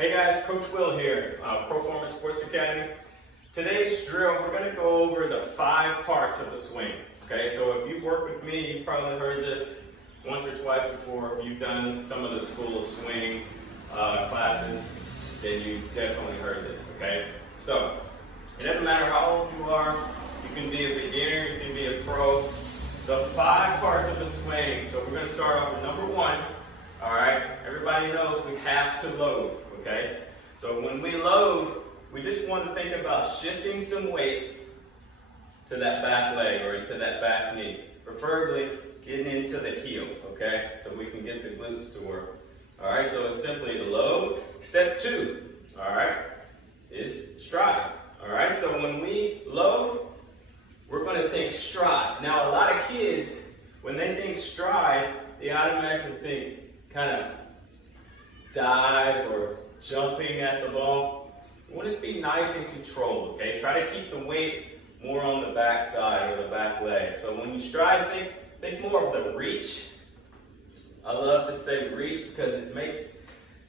Hey guys, Coach Will here, Performance Sports Academy. Today's drill, we're going to go over the 5 parts of a swing. Okay, so if you've worked with me, you've probably heard this once or twice before. If you've done some of the school swing classes, then you've definitely heard this. Okay, so it doesn't matter how old you are, you can be a beginner, you can be a pro. The 5 parts of a swing. So we're going to start off with number 1. All right, everybody knows we have to load. Okay, so when we load, we just want to think about shifting some weight to that back leg or to that back knee, preferably getting into the heel, okay, so we can get the glutes to work. All right, so it's simply load. Step 2, all right, is stride. All right, so when we load, we're going to think stride. Now, a lot of kids, when they think stride, they automatically think kind of dive or jumping at the ball. You want it to be nice and controlled, okay? Try to keep the weight more on the back side or the back leg. So when you stride, think more of the reach. I love to say reach because it makes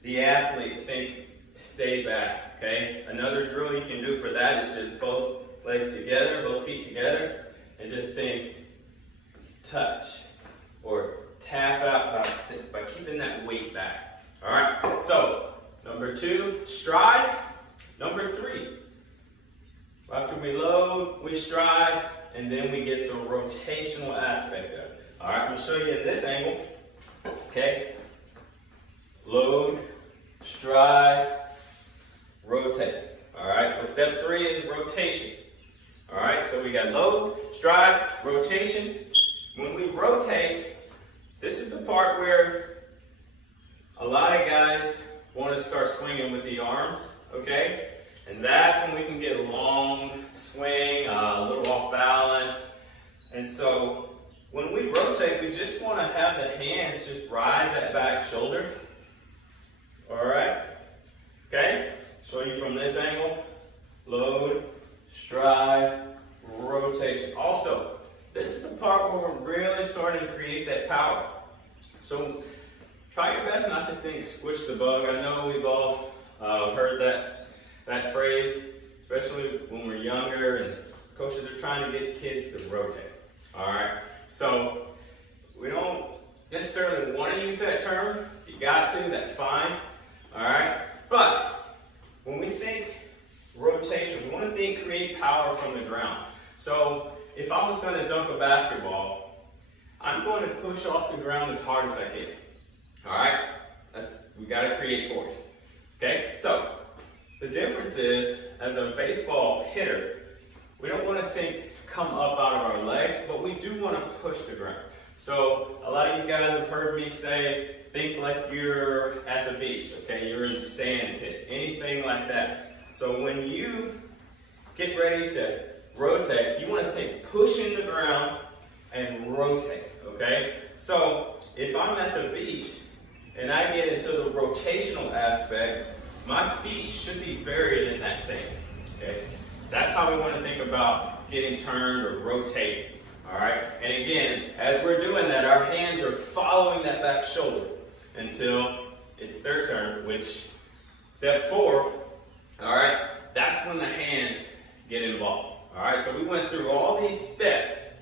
the athlete think stay back, okay? Another drill you can do for that is just both legs together, both feet together, and just think touch or tap out by keeping that weight back. All right, so number 2, stride. Number 3, after we load, we stride, and then we get the rotational aspect of it. All right, I'm going to show you in this angle. Okay, load, stride, rotate. All right, so step 3 is rotation. All right, so we got load, stride, rotation. When we rotate, this is the part where a lot of guys want to start swinging with the arms, okay? And that's when we can get a long swing, a little off balance. And so when we rotate, we just want to have the hands just ride that back shoulder. All right? Okay? Show you from this angle. Load, stride, rotation. Also, this is the part where we're really starting to create that power. So try your best not to think squish the bug. I know we've all heard that phrase, especially when we're younger and coaches are trying to get kids to rotate. All right, so we don't necessarily want to use that term. If you got to, that's fine. All right, but when we think rotation, we want to think create power from the ground. So if I was going to dunk a basketball, I'm going to push off the ground as hard as I can. All right, we got to create force. Okay, so the difference is, as a baseball hitter, we don't want to think come up out of our legs, but we do want to push the ground. So a lot of you guys have heard me say, think like you're at the beach, okay? You're in a sand pit, anything like that. So when you get ready to rotate, you want to think pushing the ground and rotate, okay? So if I'm at the beach and I get into the rotational aspect, my feet should be buried in that sand, okay? That's how we want to think about getting turned or rotate, all right? And again, as we're doing that, our hands are following that back shoulder until it's their turn, which, step 4, all right, that's when the hands get involved, all right? So we went through all these steps,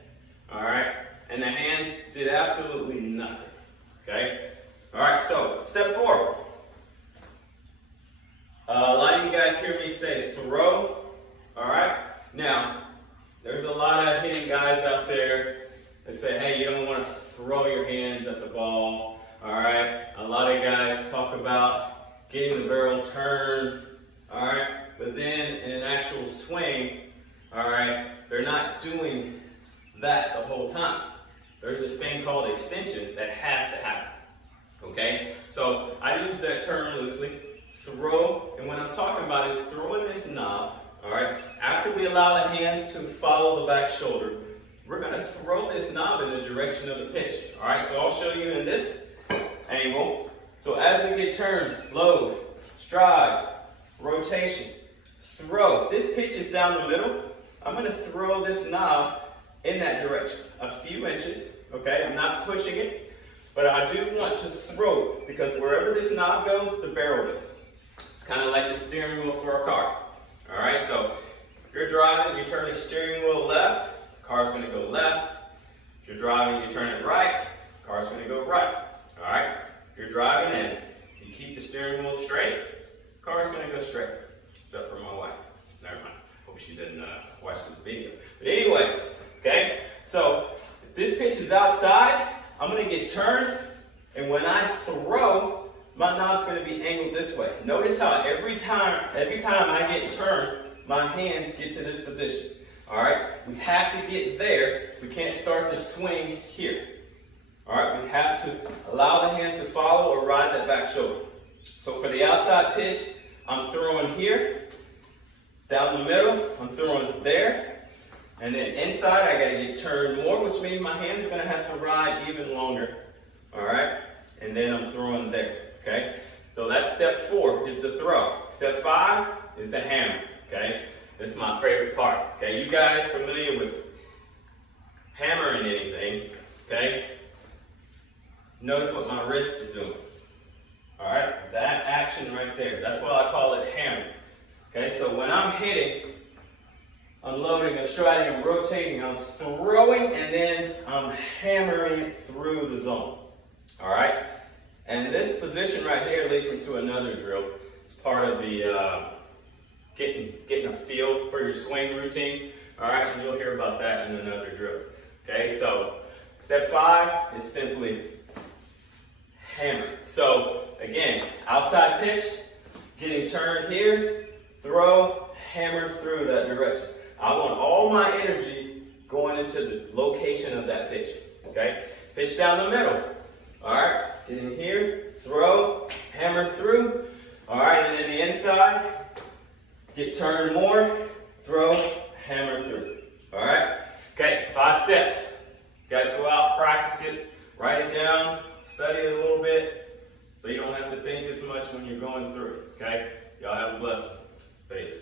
all right, and the hands did absolutely nothing, okay? All right, so step 4. A lot of you guys hear me say throw, all right? Now, there's a lot of hitting guys out there that say, hey, you don't want to throw your hands at the ball, all right? A lot of guys talk about getting the barrel turned, all right? But then in an actual swing, all right, they're not doing that the whole time. There's this thing called extension that has to happen, okay? So I use that term loosely. Throw, and what I'm talking about is throwing this knob, all right? After we allow the hands to follow the back shoulder, we're going to throw this knob in the direction of the pitch, all right? So I'll show you in this angle. So as we get turned, load, stride, rotation, throw. If this pitch is down the middle, I'm going to throw this knob in that direction, a few inches, okay? I'm not pushing it, but I do want to throw because wherever this knob goes, the barrel goes. It's kind of like the steering wheel for a car. All right, so if you're driving, you turn the steering wheel left, the car's going to go left. If you're driving, you turn it right, the car's going to go right. All right, if you're driving and you keep the steering wheel straight, the car's going to go straight. Except for my wife. Never mind. Hope she didn't watch this video. But anyways, okay, so if this pitch is outside, I'm going to get turned, and when I throw, my knob's going to be angled this way. Notice how every time I get turned, my hands get to this position. All right, we have to get there. We can't start the swing here. All right, we have to allow the hands to follow or ride that back shoulder. So for the outside pitch, I'm throwing here, down the middle, I'm throwing there, and then inside I gotta get turned more, which means my hands are gonna have to ride even longer. All right, and then I'm throwing there. Okay, so that's step 4 is the throw. Step 5 is the hammer. Okay, this is my favorite part. Okay, you guys familiar with hammering anything? Okay, notice what my wrists are doing. All right, that action right there, that's why I call it hammer. Okay, so when I'm hitting, unloading, I'm striding, I'm rotating, I'm throwing, and then I'm hammering it through the zone. All right, and this position right here leads me to another drill. It's part of the getting a feel for your swing routine. All right, and you'll hear about that in another drill. Okay, so step 5 is simply hammer. So again, outside pitch, getting turned here, throw, hammer through that direction. I want all my energy going into the location of that pitch. Okay, pitch down the middle. All right, get in here, throw, hammer through. All right, and then the inside, get turned more, throw, hammer through. All right, okay, 5 steps. You guys go out, practice it, write it down, study it a little bit, so you don't have to think as much when you're going through it, okay? Y'all have a blessing. Peace.